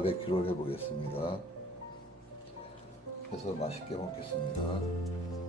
바베큐를 해보겠습니다. 해서 맛있게 먹겠습니다.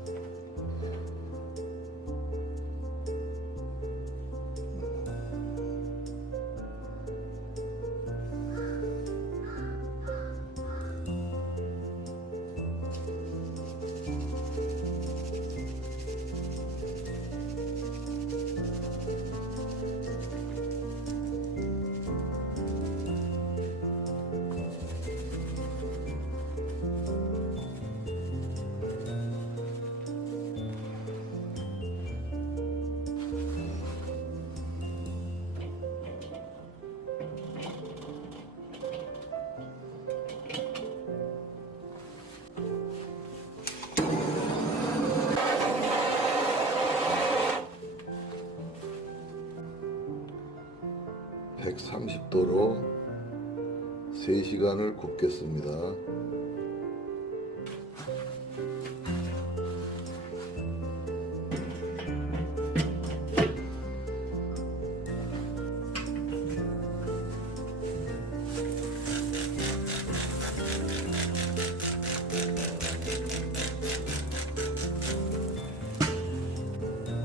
3시간을 굽겠습니다.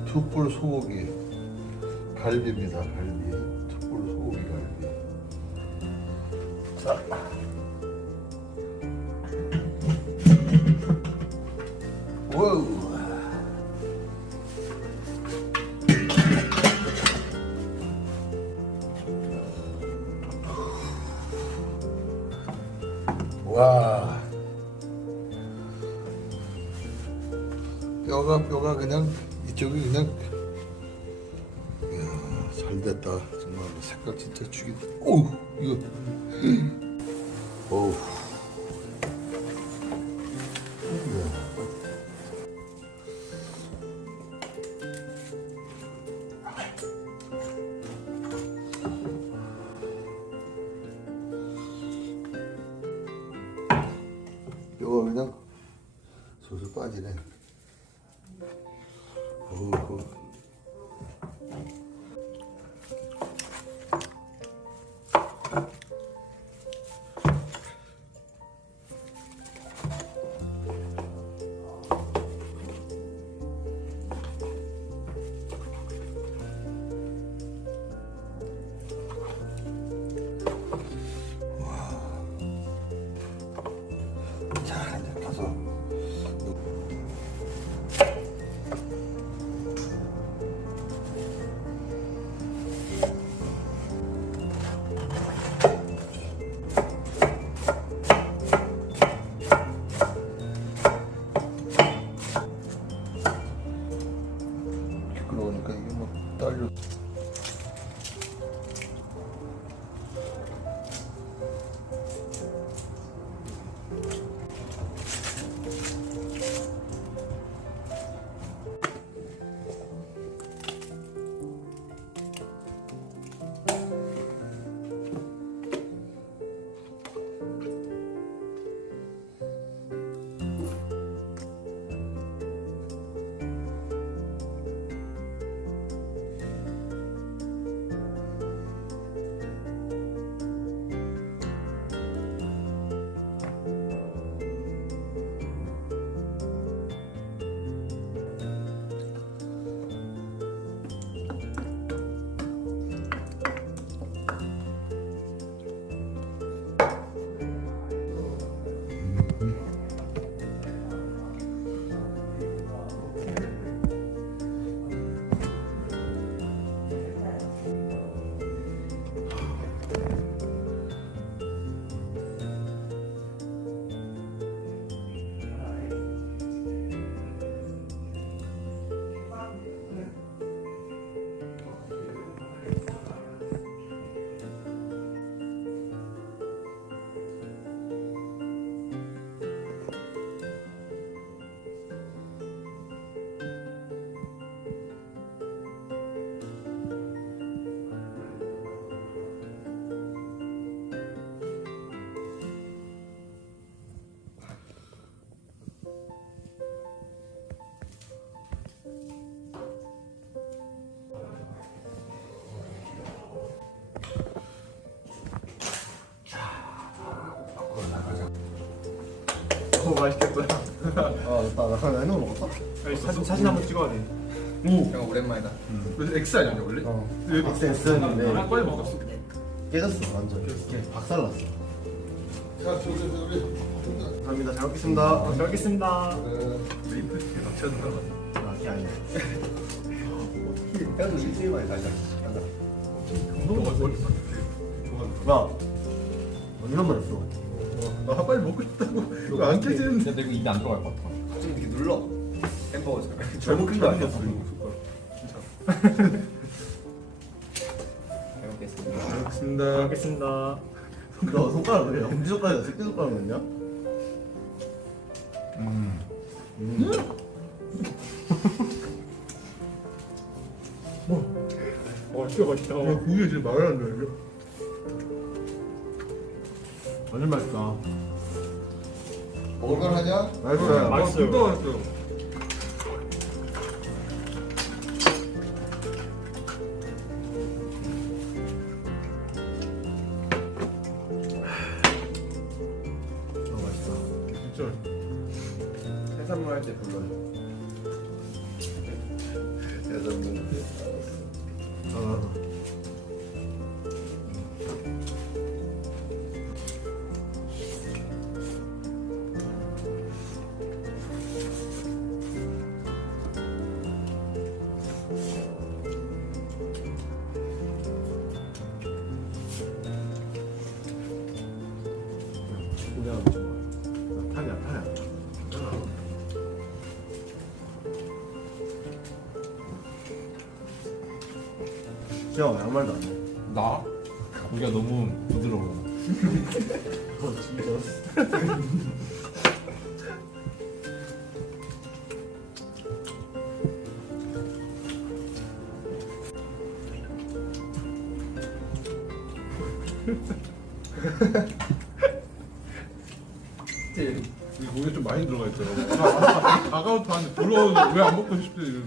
툭불 소고기 갈비입니다. 갈비. 와우. 와. 뼈가 뼈가 그냥 이쪽이 그냥 됐다. 정말 색깔 진짜 죽이다 오우 이거. 이야. 뼈가 그냥 솔솔 빠지네. 어우 그러니까 이게 뭐 딸려. 맛있겠다. 아나 나 해놓은 거 먹었어? 아니, 사진 사진 한번 찍어야 돼. 형 오랜만이다. 그래서 X 아니야 원래? 어. 왜 엑센스였는데. 나 빨리 먹었어. 깨졌어 완전. 박살났어. 자 저기 감사합니다. 잘 먹겠습니다. 잘 먹겠습니다. 메이플 스틱 납치하는 거 아. 그게 아니야. 해도 일주일 만에 다시 한다. 너무 맛있어. 야 얼마나 했어 나 빨리 먹고 싶다고. 이거 안 깨지는데. 근데 이거 입에 안 들어갈 것 같아. 갑자기 이렇게 눌러. 햄버거처럼. 잘못 큰거 아니야? 진짜. 잘 먹겠습니다. 잘 먹겠습니다. 먹겠습니다. 너 손가락 왜 엄지 손가락이야 새끼 손가락 넣냐? 음. 와, 진짜 맛있다. 어, 고기가 지금 말을 안 되는데? 완전 맛있다 먹을만 하냐? 맛있어요. 맛있어요. 진짜 맛있어요. 너무 맛있다 진짜. 해산물 할 때 불러요. 좋아 타냐 진짜 아무 말도 안해 나? 고기가 너무 부드러워. 어 진짜 아, 다가오도 안에 돌아오는데 왜 안 먹고 싶대 이런.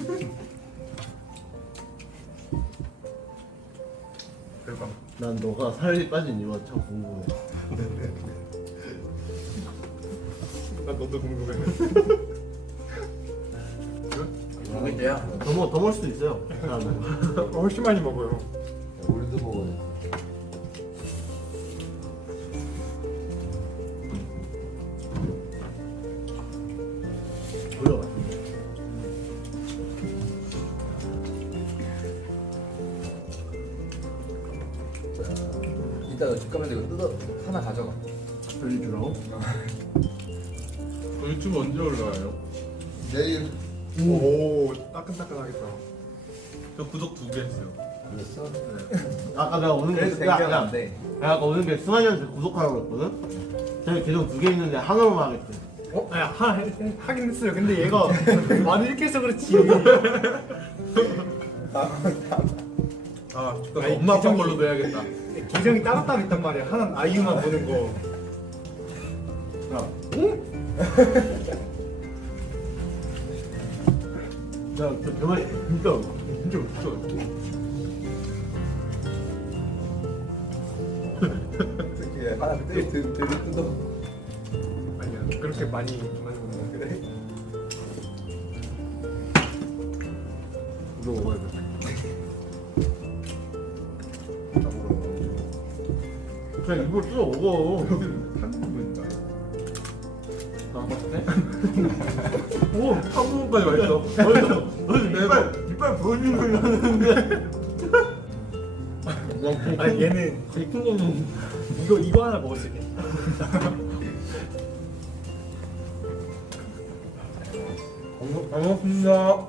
대박. 난 너가 살이 빠진 이유가 참 궁금해 나 너도 궁금해. 먹을 때야. 더, 먹, 더 먹을 수도 있어요 사람은 훨씬 많이 먹어요. 우리도 먹어요. 이따 집 가면 이거 뜯어 하나 가져가. 별리 주라고? 저 유튜브 언제 올라와요? 내일 오, 따끈따끈하겠다. 저 구독 두 개 했어요. 그랬어? 아까 내가 오는 게 그래서 야, 안 돼. 내가 아까 오는 게 승환이한테 구독하라고 그랬거든? 제가 계정 두 개 있는데 하나만 하겠대 어? 아, 하, 하긴 했어요. 근데 얘가 많이 이렇게 해서 그렇지. 아, 나 아니, 엄마 아빠 계정이- 걸로도 해야겠다. 계정이 따로 따로 있단 말이야. 하나는 아이유만 보는 거. 야, 야, 저 대만이 진짜 진짜 진짜. 특히 하나 뜯 뜯- 뜯- 뜯어. 아니야, 그렇게 많이 많이 보는 거. 그래? 이거 먹어야 돼. 그냥 입을 뜯어 먹어 한. 아? 오, 한 부분까지 맛있어. 어디서, 어디서 이빨, 이빨 보여주는 거 하는데 아니 얘는 되게 큰 거는 이거 이거 하나 먹을 수 있겠다. 잘 먹습니다